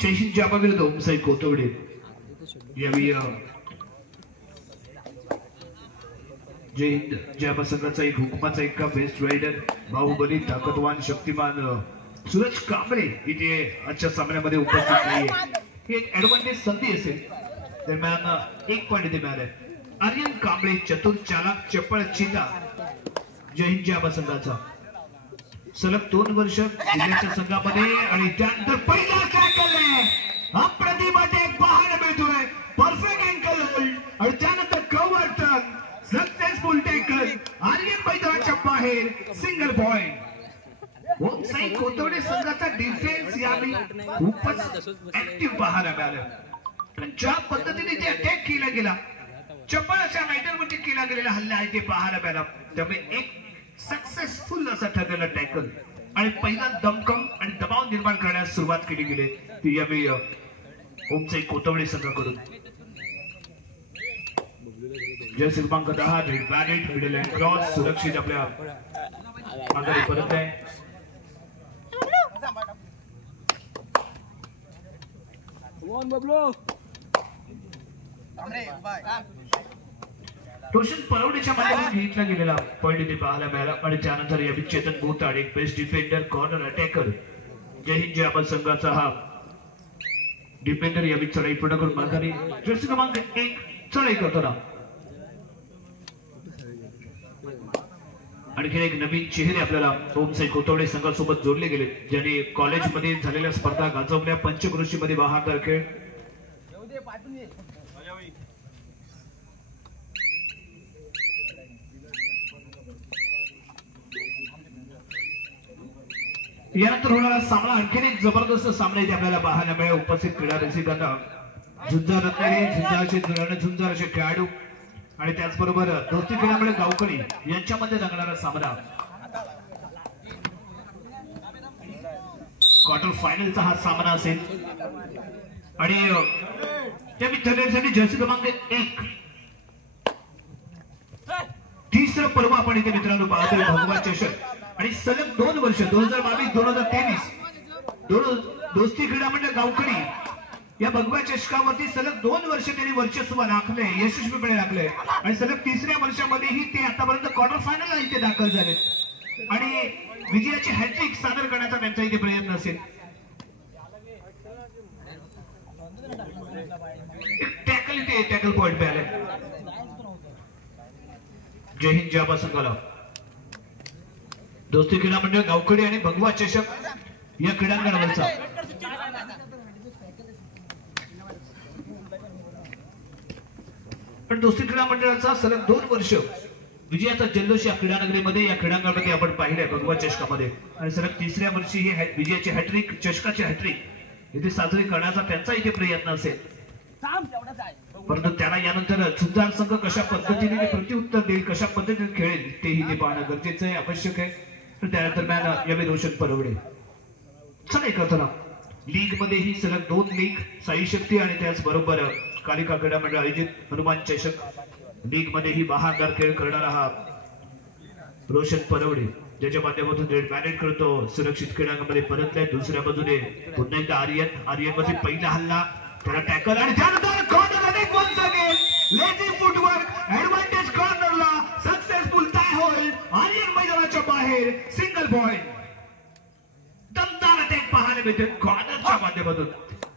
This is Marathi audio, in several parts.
चेशिन जाबा विरुद्ध ओमसाई कोथवडे यावेळी जय हिंद जाबा संघाचा एक हुकमाचा एक बेस्ट रायडर बाहुबली ताकदवान शक्तिमान सूरज कांबळे इथे आजच्या सामन्यामध्ये उपस्थित नाहीये। ही एक ऍडव्हान्टेज संधी असेल दरम्यान एक पॉइंट इथे मिळाले। आर्यन कांबळे चतुर चालाक चपळ चिता जय हिंद जाबा संघाचा सलग 2 वर्ष जिल्ह्याच्या संघामध्ये आणि त्यानंतर पहिला टॅकल आहे अप्रतिम अटॅक पाहायला मिळतोय परफेक्ट अँकल होल्ड आणि त्यानंतर cover turn successful tackle Aryan मैदानाच्या बाहेर सिंगल पॉइंट। ओमसाई कोथवडे संघाचा डिफेन्स यावेळी खूपच ऍक्टिव्ह पाहायला मिळालं पण ज्या पद्धतीने ते अटॅक केला गेला चपळ अशा रायडरवरती केला गेलेला हल्ला आहे ते पाहायला मिळाला त्यामुळे एक सक्सेसफुल असा ठरलेला टॅकल आणि पहिला दमकम आणि दबाव निर्माण करण्यास सुरुवात केली गेली ती यावेळी ओमसाई कोथवडे संघाकडून। जर्सी क्रमांक 10 red valet middle and cross सुरक्षित आपल्या माघारी परत आहे। रोशन परवडेच्या माध्यमातून घेतला गेलेला पॉइंट इथे पाहायला मिळाला आणि त्यानंतर यावेळी चेतन भोताड एक बेस्ट डिफेंडर कॉर्नर अटॅकर जय हिंद जाबा संघाचा हा डिफेंडर यावेळी चढाई पूर्ण करून माघारी जर्सी क्रमांक 1 चढाई करताना आणखी एक नवीन चेहरे आपल्याला ओमसाई कोथवडे संघासोबत जोडले गेले ज्यांनी कॉलेजमध्ये झालेल्या स्पर्धा गाजवल्या पंचक्रोशीमध्ये बहारदार खेळ यानंतर होणारा सामना आणखी एक जबरदस्त सामना इथे आपल्याला पाहायला मिळेल। उपस्थित क्रीडा रसिकांना झुंजार रत्नागिरी झुंजार असे खेळाडू आणि त्याचबरोबर दोस्ती खेळामुळे गावकरी यांच्यामध्ये रंगणारा सामना क्वार्टर फायनलचा हा सामना असेल आणि त्या मित्रांसाठी जर्सी क्रमांक 1 तिसरं पर्व आपण इथे मित्रांनो पाहतोय भगवा चषक आणि सलग 2 वर्ष 2022-2023 दोस्ती क्रीडा मंडळ गावकरी या भगवा चषकावरती सलग 2 वर्ष त्यांनी वर्चस्व राखले यशस्वीपणे राखले आणि सलग 3ऱ्या वर्षामध्येही ते आतापर्यंत क्वार्टर फायनलला इथे दाखल झाले आणि विजयाची हॅट्रिक सादर करण्याचा त्यांचा इथे प्रयत्न असेल। टॅकल इथे टॅकल पॉइंट मिळाले जय हिंद जाबा संघाला। दोस्ती क्रीडा मंडळ गावकडी आणि भगवा चषक या क्रीडांगणावरचा पण दोस्ती क्रीडा मंडळाचा सलग 2 वर्ष विजयाचा जल्लोष या क्रीडानगरीमध्ये या क्रीडांगणामध्ये आपण पाहिलंय भगवा चषकामध्ये आणि सलग 3ऱ्या वर्षी ही विजयाची हॅट्रिक चषकाची हॅट्रिक इथे साजरी करण्याचा त्यांचा इथे प्रयत्न असेल परंतु त्याला यानंतर झुंजार संघ कशा पद्धतीने प्रत्युत्तर देईल कशा पद्धतीने खेळेल तेही ते पाहणं गरजेचं आहे आवश्यक आहे। त्या दरम्यान यावेळी रोशन परवडे चला एकत्र लीग मध्ये ही सलग 2 लीग साई शक्ती आणि त्याचबरोबर कालिका क्रीडा मंडळ आयोजित हनुमान चषक लीग मध्ये ही बहारदार खेळ करणारा हा रोशन परवडे ज्याच्या माध्यमातून रेड वॅलेट करतो सुरक्षित क्रीडांगणामध्ये परतलाय। दुसऱ्या बाजूने पुन्हा एकदा आर्यन मध्ये पहिला हल्ला त्याला टॅकल आणि त्यानंतर कॉर्नर अनेक once again lazy footwork advantage कॉर्नरला सक्सेसफुल टाय होईल आर्यन मैदानाच्या बाहेर सिंगल पॉइंट। दमदार अटॅक पाहायला मिळते कॉर्नरच्या माध्यमातून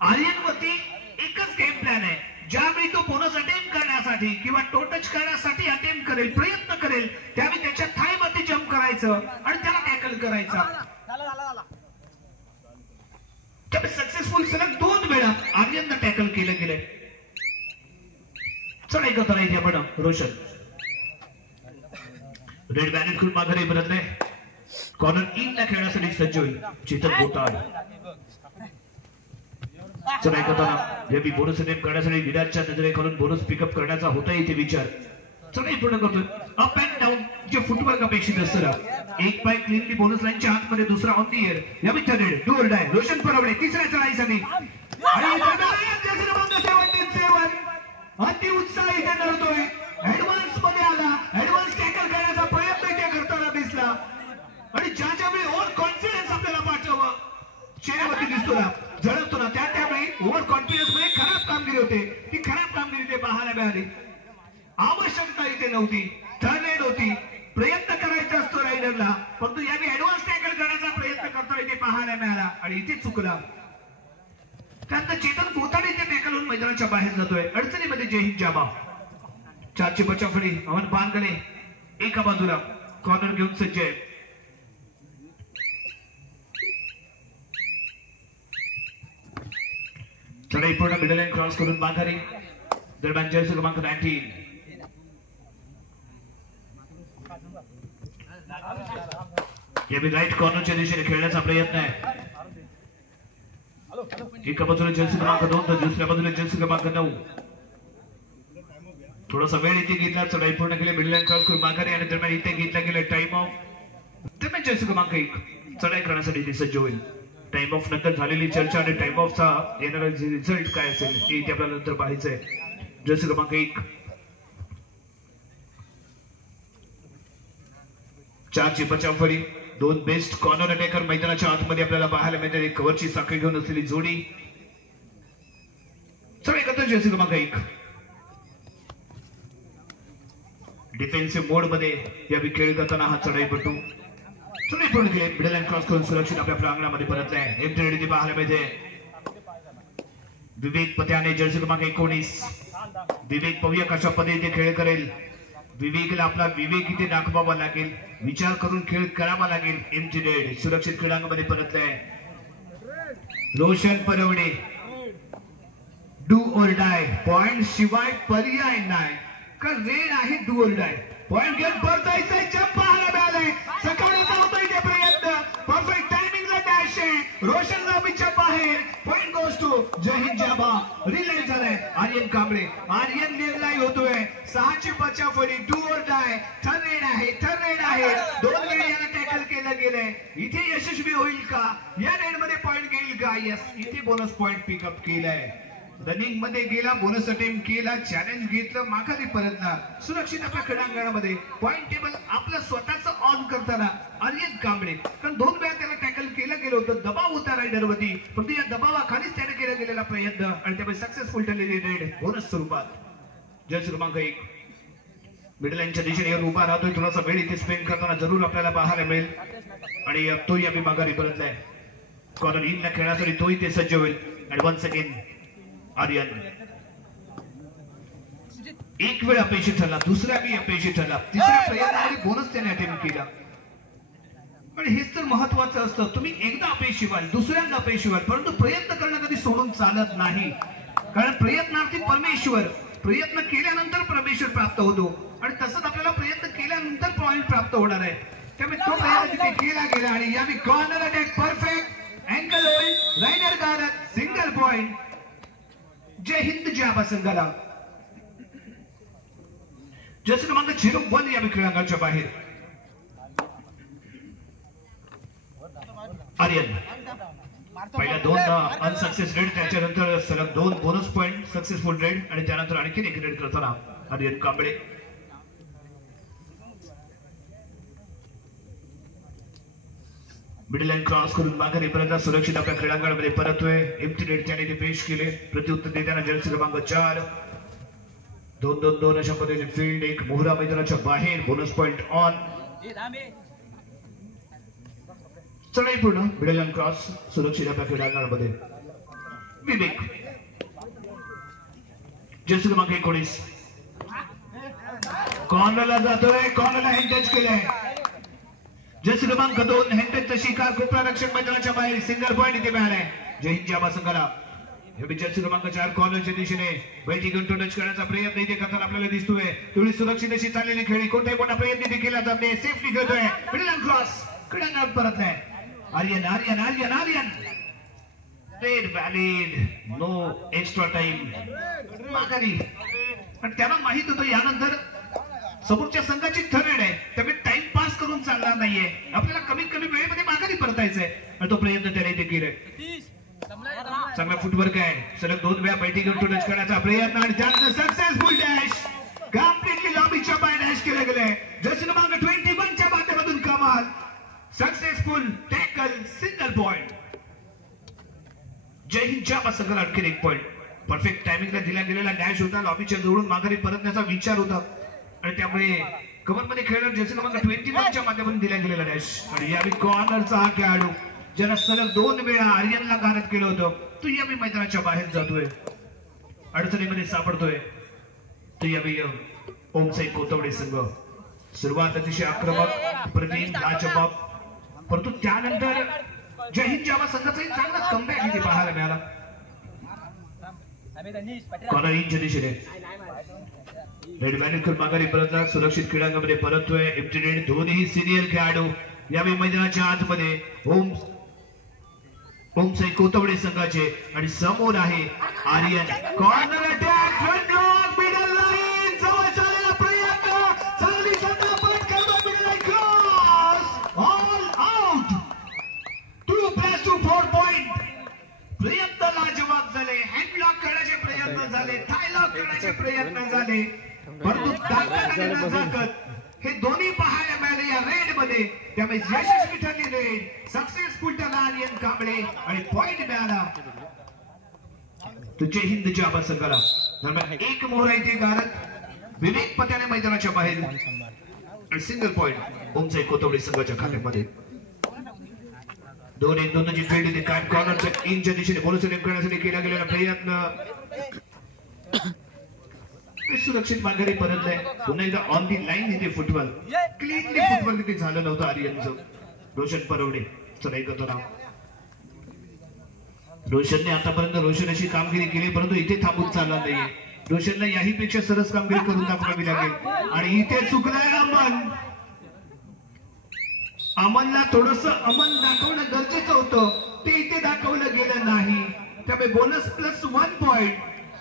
आर्यन वरती एकच गेम प्लॅन आहे ज्यावेळी तो बोनस अटेम्प्ट करण्यासाठी किंवा टो टच करण्यासाठी अटेम्प्ट करेल प्रयत्न करेल त्यावेळी त्याच्या थाय मध्ये जम्प करायचं आणि त्याला टॅकल करायचा सक्सेसफुल सलग 2 वेळा आर्यनला टॅकल केलं गेलंय। चला एकत्र इथे आपण रोशन रेड वॅलेट करून माघारी परतले कॉर्नर इनला खेळण्यासाठी सज्ज होईल चेतन भोताड। चला एकत्र यावेळी बोनस अटेम्प्ट करण्यासाठी विराटच्या नजरेखालून बोनस पिकअप करण्याचा होता इथे विचार चला पूर्ण करतोय अप अँड डाऊन जे फुटवर्क अपेक्षित असतं एक पाय क्लीनली बोनस लाईनच्या आतमध्ये दुसरा ऑन द एअर या मित्रांनो डू ऑर डाय रोशन परवडे तिसऱ्या चढाईसाठी आणि क्रमांक 77 अति उत्साही नळतोय ऍडव्हान्स मध्ये आला नव्हती, टर्न रेड होती. प्रयत्न करायचा असतो रायडरला, परंतु याने ऍडव्हान्स टॅकल करण्याचा प्रयत्न करताना इथे पाहायला मिळाला आणि इथे चुकला. त्यानंतर चेतन कोताडे इथे टॅकल होऊन मैदानाच्या बाहेर जातोय. अडचणीमध्ये जय हिंद जाबा. 4ची बचावफळी. अमन बानगले एका बाजूला कॉर्नर घेऊन सज्ज आहे. चढाई पूर्ण मिडल लाईन क्रॉस करून माघारी. दरम्यान जर्सी क्रमांक 19 यावी राईट कॉर्नरच्या दिशेने खेळण्याचा प्रयत्न आहे. एका बाजूला जर्सी क्रमांक 2 तर दुसऱ्या बाजूला जर्सी क्रमांक 9. थोडासा वेळ इथे घेतला. चढाई पूर्ण केली. मिडल लाईन क्रॉस करून माघारी आणि दरम्यान इथे घेतला गेला टाइम ऑफ. दरम्यान जर्सी क्रमांक 1 चढाई करण्यासाठी इथे सज्ज होईल. टाइम ऑफ नंतर झालेली चर्चा आणि टाइम ऑफचा येणारा रिझल्ट काय असेल हे इथे आपल्याला नंतर पाहायचंय. जर्सी क्रमांक 1 4ची बचावफळी. 2 बेस्ट कॉर्नर अटॅकर मैदानाच्या आतमध्ये आपल्याला पाहायला मिळते. कव्हरची साखळी घेऊन असलेली जोडी. चला एकत्र जर्सी क्रमांक 1 डिफेन्सिव्ह मोड मध्ये या खेळ करताना हा चढाईपटू चढाई पूर्ण केली. मिडल लाईन क्रॉस करून सुरक्षित आपल्या प्रांगणामध्ये परतलाय. एमटी रेडी पाहायला मिळते. विवेक पत्याने जर्सी क्रमांक 19. विवेक पाहूया कशा पद्धतीने खेळ करेल. विवेकला आपला विवेक इथे दाखवावा लागेल. विचार करून खेळ करावा लागेल. एमटी रेड सुरक्षित क्रीडांगणामध्ये परतलाय. Roshan Parwade do or die. Point शिवाय पर्याय नाही. कारण रेड आहे डू ऑर डाय. पॉइंट घेऊन परतायचंय. जंप पाहायला मिळालाय. सकाळचा होतोय ते प्रयत्न. परफेक्ट टायमिंगला डॅश आहे. रोशन लांबीच्या बाहेर. Point goes to Jai Hind जाबा. रिलाईज झालाय आर्यन कांबळे. आर्यन निर्णय होतोय. 6ची बचावफळी. Do or die. Turn raid आहे. टर्न रेड आहे. 2 वेळा याला टॅकल केलं गेलंय. इथे यशस्वी होईल का? या रेड मध्ये पॉइंट घेईल का? यस इथे बोनस पॉइंट पिकअप केलाय. रनिंग मध्ये गेला. बोनस अटेम्प्ट केला. चॅलेंज घेतलं. माघारी परतला. सुरक्षित आपल्या क्रीडांगणामध्ये पॉइंट टेबल आपलं स्वतःच ऑन करताना आर्यन कांबळे. कारण 2 वेळा त्याला टॅकल केलं गेलं होतं. दबाव होता रायडरवरती, पण या दबावाखालीच त्याने केला गेलेला प्रयत्न आणि त्यामुळे सक्सेसफुल ठरलेली रेड बोनस स्वरूपात. जर्सी क्रमांक 1 मिडल लाईनच्या दिशेने उभा राहतोय. थोडासा वेळ इथे स्पेंड करताना जरूर आपल्याला पाहायला मिळेल आणि तो या माघारी परतलाय. कॉर्नर इनला खेळण्यासाठी तो इथे सज्ज होईल. आणि वन्स अगेन आर्यन एक वेळ अपेक्षित ठरला. दुसऱ्या बी अपेक्षित ठरला. तिसऱ्या प्रयत्नामध्ये बोनस त्याने अटेम्प्ट केला. आणि हेच तर महत्वाचं असतं. तुम्ही एकदा अपयशी व्हाल, दुसऱ्यांदा अपयशी व्हाल, परंतु प्रयत्न करणं कधी सोडून चालत नाही. कारण प्रयत्नार्थी परमेश्वर. प्रयत्न केल्यानंतर परमेश्वर प्राप्त होतो आणि तसंच आपल्याला प्रयत्न केल्यानंतर पॉइंट प्राप्त होणार आहे. त्यामुळे तो प्रयत्न तिथे केला गेला आणि यावेळी कॉर्नर अटॅक परफेक्ट अँकल होईल. रायडर गार्डन सिंगल पॉइंट जय हिंद जाबा संघाला. जर्सी क्रमांक 01 या क्रीडांगणाच्या बाहेर आर्यन. पहिल्या 2 अनसक्सेस रेड. त्याच्यानंतर सलग 2 बोनस पॉइंट सक्सेसफुल रेड आणि त्यानंतर आणखी एक रेड करताना Aryan Kamble. Middle line cross करून माघारी परतला. सुरक्षित आपल्या क्रीडांगणामध्ये परततोय. एम्प्टी रेड त्याने ते पेश केले. प्रत्युत्तर देताना जर्सी क्रमांक 4 2-2-2 अशा पद्धतीने फील्ड. एक मोहरा मैदानाच्या बाहेर. Bonus point on. चढाई पूर्ण. मिडल लाईन क्रॉस सुरक्षित आपल्या क्रीडांगणामध्ये. विवेक जर्सी क्रमांक 19 कॉर्नरला जातोय. कॉर्नरला हँड टच केलंय. जर्सी क्रमांक 2 हँड शिकार. कोपरा रक्षक मैदानाच्या बाहेर. सिंगल पॉइंट इथे मिळालाय जय हिंद जाबा संघाला. जर्सी क्रमांक 4 कॉर्नरच्या दिशेने बैठी घेऊन टच करण्याचा प्रयत्न इथे करताना आपल्याला दिसतोय. तेवढी सुरक्षित अशी चाललेली खेळी. कोणताही मोठा प्रयत्न इथे केला जात नाही. सेफली खेळतोय. मिडल लाईन क्रॉस क्रीडांगणात परतलाय. Aryan Aryan Aryan Aryan. Raid valid. No extra time. माघारी. पण त्याला माहित होतं यानंतर समोरच्या संघाची थर्ड आहे. त्यामुळे टाइम पास करून चालणार नाहीये. आपल्याला कमीत कमी वेळेमध्ये माघारी परतायचंय आणि तो प्रयत्न त्याने इथे केलाय. चांगला फुटवर्क आहे. सलग 2 वेळा बैठी घेऊन टच करण्याचा प्रयत्न आणि त्यानंतर सक्सेसफुल डॅश. कम्प्लिटली लॉबीच्या बाहेर डॅश केलं गेलंय. जर्सी क्रमांक 21 च्या माध्यमातून कमाल. Successful tackle. सिंगल पॉइंट जय हिंद जाबा संघाला. आणखी 1 पॉइंट. परफेक्ट टायमिंगला दिला गेलेला डॅश होता. लॉबीच्या जवळून माघारी परतण्याचा विचार होता. आणि त्यामुळे कव्हर मध्ये खेळणार जर्सी क्रमांक 21 च्या माध्यमातून दिला गेलेला डॅश आणि यावेळी कॉर्नरचा हा खेळाडू ज्याला सलग 2 वेळा आर्यनला घात केलं होतं तो यावेळी मैदानाच्या बाहेर जातोय, अडचणीमध्ये सापडतोय. तो यावेळी ओमसाई कोतवडे संघ सुरुवात अतिशय आक्रमक प्रतिम लाजबाब, परंतु त्यानंतर जय हिंद जावा संघाचाही चांगला कमबॅक इथे पाहायला मिळाला. कॉर्नर इंच्या दिशेने रेड मॅनिकल माघारी परतला, सुरक्षित क्रीडांगणामध्ये परततोय. एप्टिट्यूड दोन्ही सिनियर खेळाडू यावेळी मैदानाच्या आतमध्ये ओमसाई कोतवडे संघाचे आणि समोर आहे Aryan. Corner attack front rock middle line जवळचा प्रयत्न, चांगली संधी पटकन middle line cross all out. 2+2 point. प्रयत्न लाजवाब झाले, हँडलॉक करण्याचे प्रयत्न झाले, थायलॉक करण्याचे प्रयत्न झाले, परंतु ताकद आणि नजाकत हे दोन्ही पाहायला मिळाले या रेड मध्ये. त्यामुळे यशस्वी ठरली रेड, सक्सेसफुल ठरला आर्यन कांबळे आणि पॉइंट मिळाला जय हिंद जावा संघाला. दरम्यान एक मोहरा इथे गारत विवेक पत्याने मैदानाच्या बाहेर आणि सिंगल पॉइंट ओमसाई कोतवडे संघाच्या खात्यामध्ये. 2-1 फील्ड इथे काय कॉर्नरच्या इंच्या दिशेने बॉल सेव्ह करण्यासाठी केला गेलेला प्रयत्न सुरक्षित माघारी परतलाय. पुन्हा एकदा ऑन दी लाईन इथे फुटबॉल क्लीनली फुटबॉल तिथे झालं नव्हतं आर्यनचं. रोशन परवडे चला एकत्र नाव. रोशनने आतापर्यंत अशी कामगिरी केली, परंतु इथे थांबून चालला नाहीये. रोशनला याही पेक्षा सरस कामगिरी करून दाखवावी लागेल आणि इथे चुकलाय अमनला थोडस अमन दाखवणं गरजेचं होतं, ते इथे दाखवलं गेलं नाही. त्यामुळे बोनस +1 पॉइंट,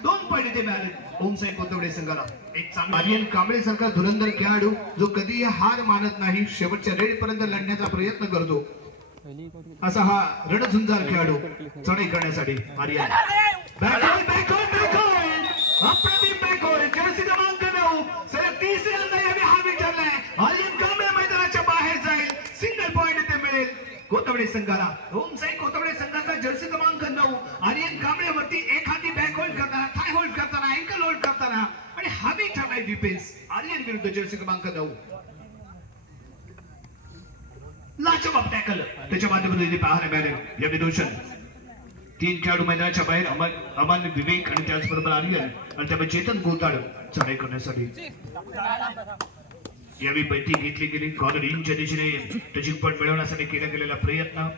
2 पॉइंट इथे मिळाले ओमसाई कोतवडे संघाला. एक चांगला आर्यन कांबळे सारखा धुरंधर खेळाडू जो कधीही हार मानत नाही, शेवटच्या रेड पर्यंत लढण्याचा प्रयत्न करतो, असा हा रणझुंजार खेळाडू चढाई करण्यासाठी आर्यन. अप्रतिम बॅकहोल जर्सी क्रमांक 9 सलग तिसऱ्यांदा यावेळी हा विचारलाय. आर्यन कांबळे मैदानाच्या बाहेर जाईल, सिंगल पॉइंट इथे मिळेल कोतवडे संघाला. ओमसाई कोतवडे संघाचा जर्सी क्रमांक 9 आर्यन कांबळेवरती एक हाती बॅक होल्ड करताना, थाय होल्ड करताना, अँकल होल्ड करताना आणि हवी ठरलाय डिफेन्स आर्यन विरुद्ध जर्सी क्रमांक 9. लाजवाब टॅकल त्याच्या माध्यमातून इथे पाहायला मिळाले. यावेळी रोशन 3 खेळाडू मैदानाच्या बाहेर, अमन, विवेक आणि त्याचबरोबर आर्यन आणि त्यामुळे चेतन गोताड चढाई करण्यासाठी. यावेळी बैठी घेतली गेली. कॉर्नर इंच्या दिशेने टचिंग पॉइंट मिळवण्यासाठी केला गेलेला प्रयत्न.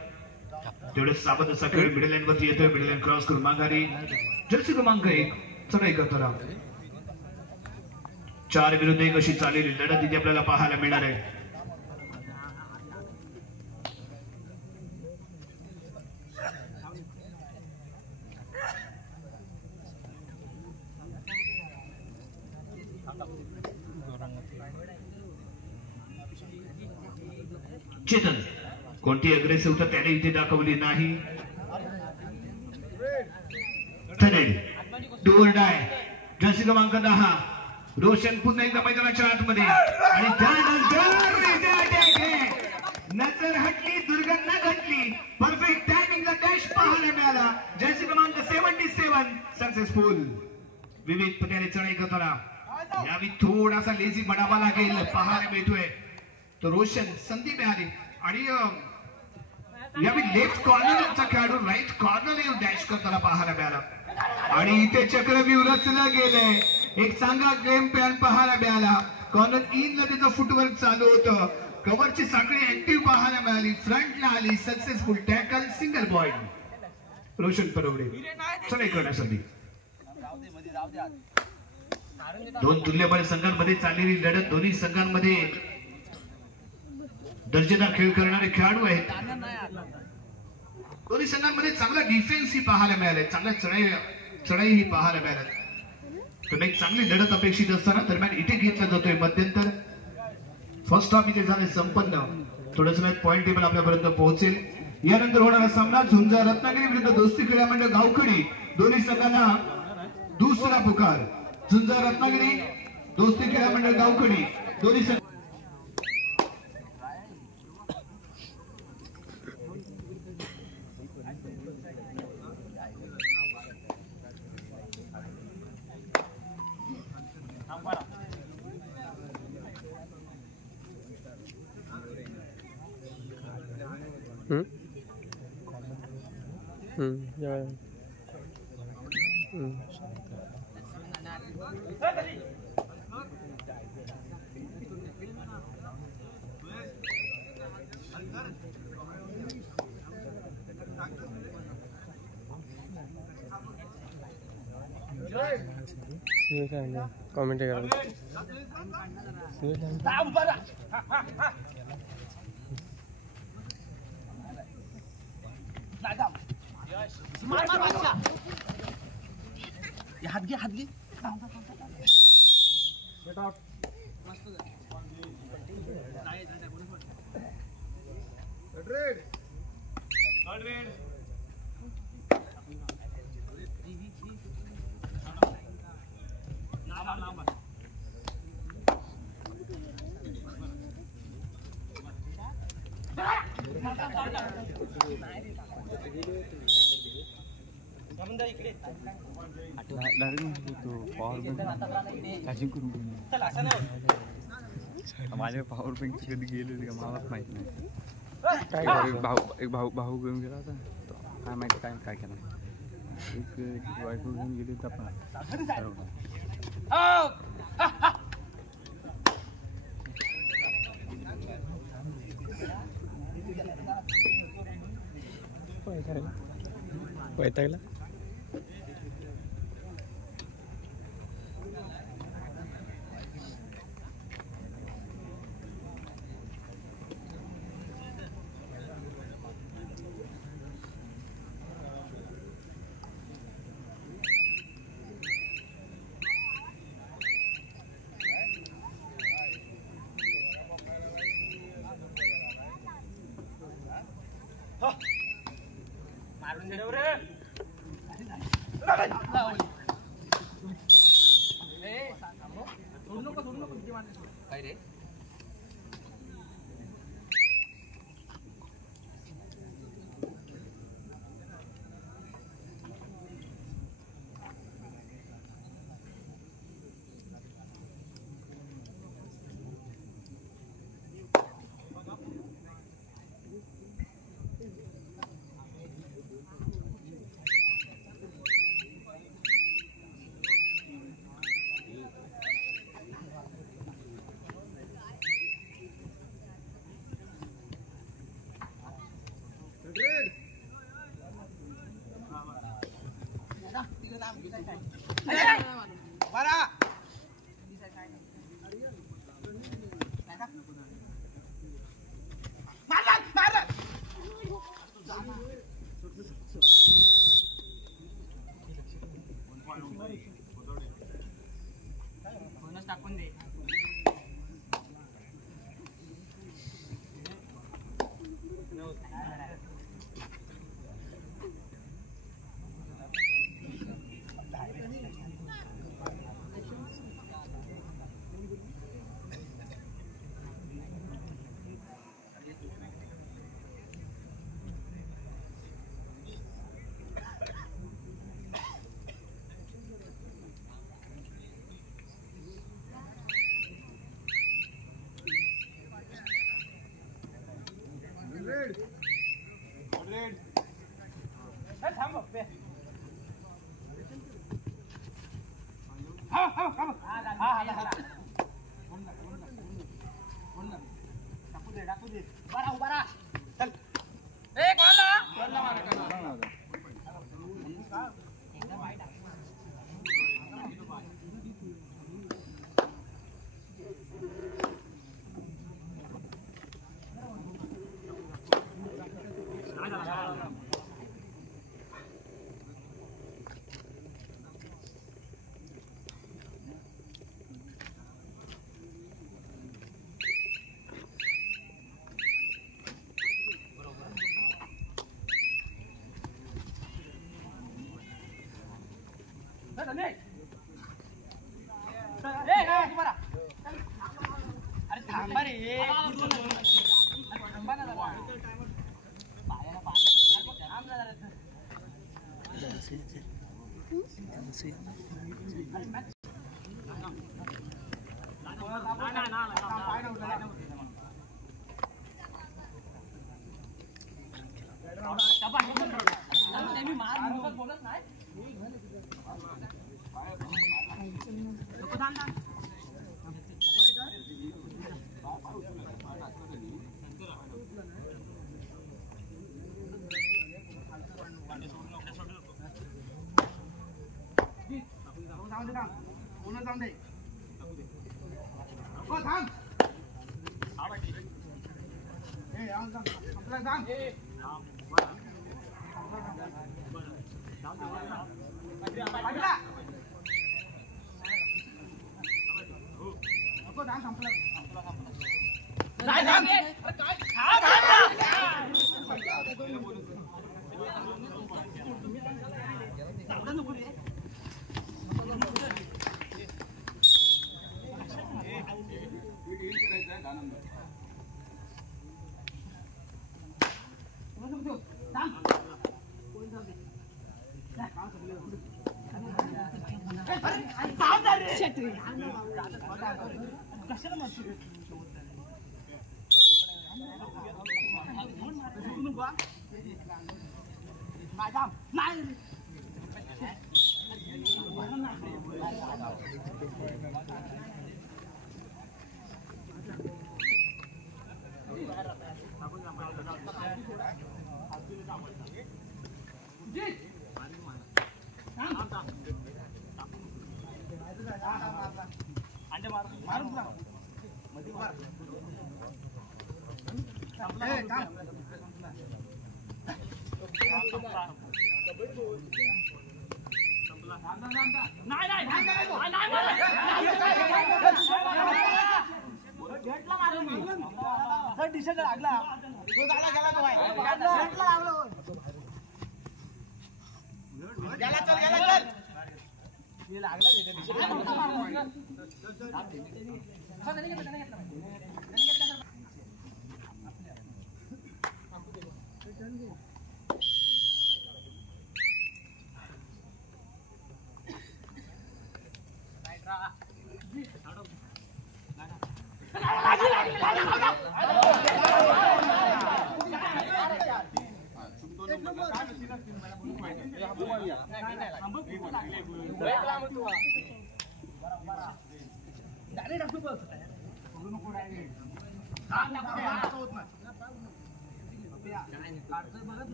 तेवढं साबत असा खेळ मिडल लाईन वरती येतोय. मिडल लाईन क्रॉस करून माघारी जर्सी क्रमांक 1 चढाई करताना 4 विरुद्ध 1 अशी चाललेली लढत इथे आपल्याला पाहायला मिळणार आहे. चेतन कोणती अग्रेसिव्हता त्याने इथे दाखवली नाही. डू डाय जर्सी क्रमांक 10 रोशन पुन्हा एकदा मैदानाच्या आतमध्ये आणि नजर हटली, दुर्घटना घडली. परफेक्ट टायमिंगला डॅश पाहायला मिळाला. जर्सी क्रमांक 77 सक्सेसफुल. विवेक पत्याने चढाई करताना यावेळी थोडासा लेझी बनावा लागेल पाहायला मिळतोय. तो रोशन संधी मिळाली आणि यावेळी लेफ्ट कॉर्नरचा खेळाडू राईट कॉर्नर डॅश करताना पाहायला मिळाला आणि इथे चक्रव्यूह रचलं गेलंय. एक चांगला गेम प्लॅन पाहायला मिळाला. कॉर्नर इनला त्याचं फुटवर्क चालू होतं. कव्हरची साखळी ऍक्टिव्ह पाहायला मिळाली. फ्रंटला आली. Successful tackle, single point Roshan Parwade चढाई करण्यासाठी. 2 तुल्यबळ संघांमध्ये चाललेली लढत. दोन्ही संघांमध्ये दर्जेदार खेळ करणारे खेळाडू आहेत. दोन्ही संघांमध्ये चांगला डिफेन्स ही पाहायला मिळालाय, चांगल्या चढाई ही पाहायला मिळाल्या. तर एक चांगली लढत अपेक्षित असताना दरम्यान इथे घेतला जातोय मध्यंतर. फर्स्ट हाफ इथे झाले संपन्न. थोड्याच वेळात पॉइंट टेबल आपल्यापर्यंत पोहोचेल. यानंतर होणारा सामना झुंजा रत्नागिरी विरुद्ध दोस्ती क्रीडा मंडळ गावखडी. दोन्ही संघांना दुसरा पुकार. झुंजा रत्नागिरी, दोस्ती क्रीडा मंडळ गावखडी. दोन्ही संघ कमेंट करा हात घे माझ्या पॉवर बँक कधी गेले का मलाच माहित नाही. एक भाऊ घेऊन गेला होता काय माहिती काय केलं एक बायको घेऊन गेली तर वैतागला काय रे टाकून दे.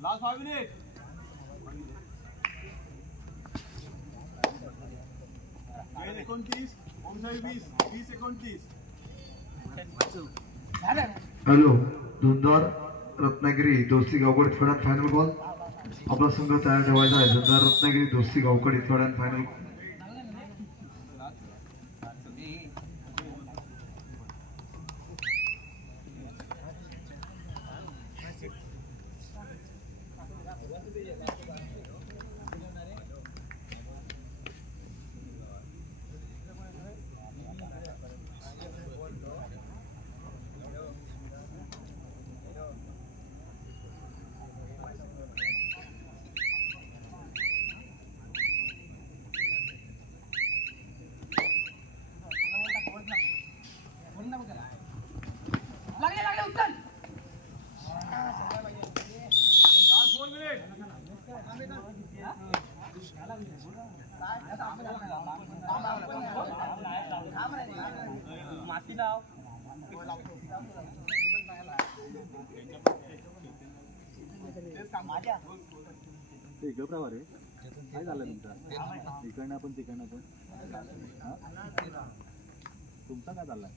Last 5 minutes. Wait, 29. Onside 20. 20 seconds, please. Hello Junnar Ratnagiri दोस्ती गावकड थोड्यात फायनल बॉल आपला संघ तयार ठेवायचा आहे. जुन्नर रत्नागिरी दोस्ती गावकड थोड्यात फायनल ते गप्रावर आहे काय झालं तुमचा इकडनं पण तिकडनं पण तुमचा काय चाललाय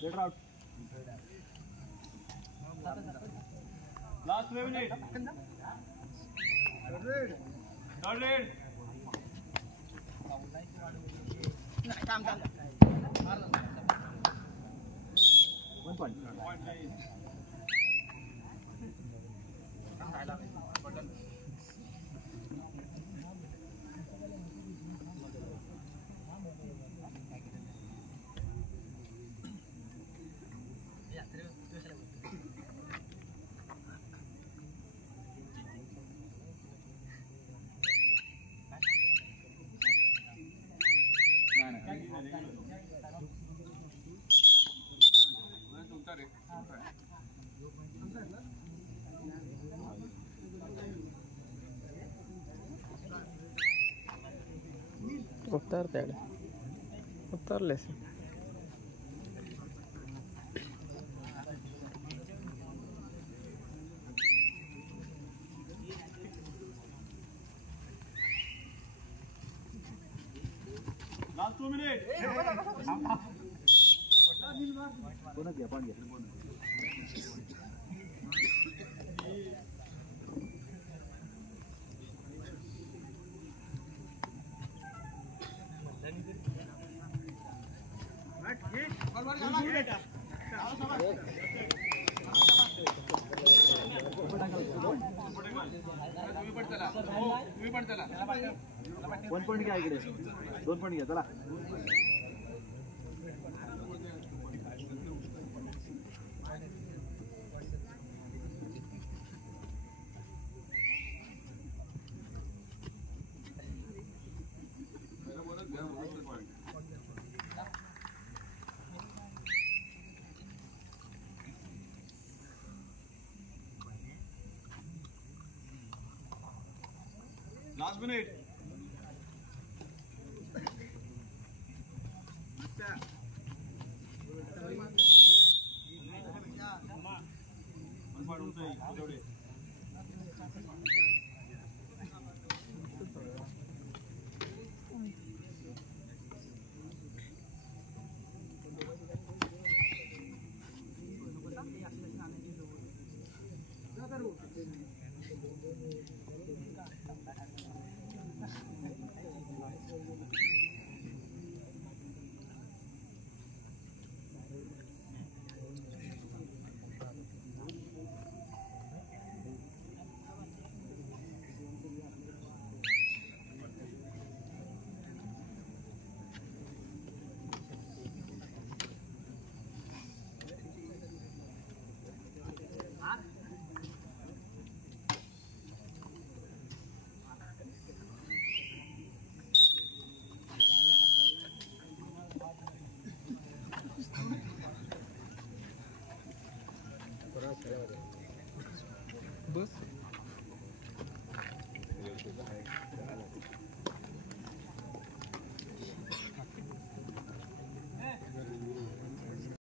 Get out. Last 5 minutes. Third red. One point. उतरले Last 2 minutes. Bonus घ्या पण घ्या वन पॉइंट घ्या इकडे 2 पॉइंट घ्या चला Last minute. बस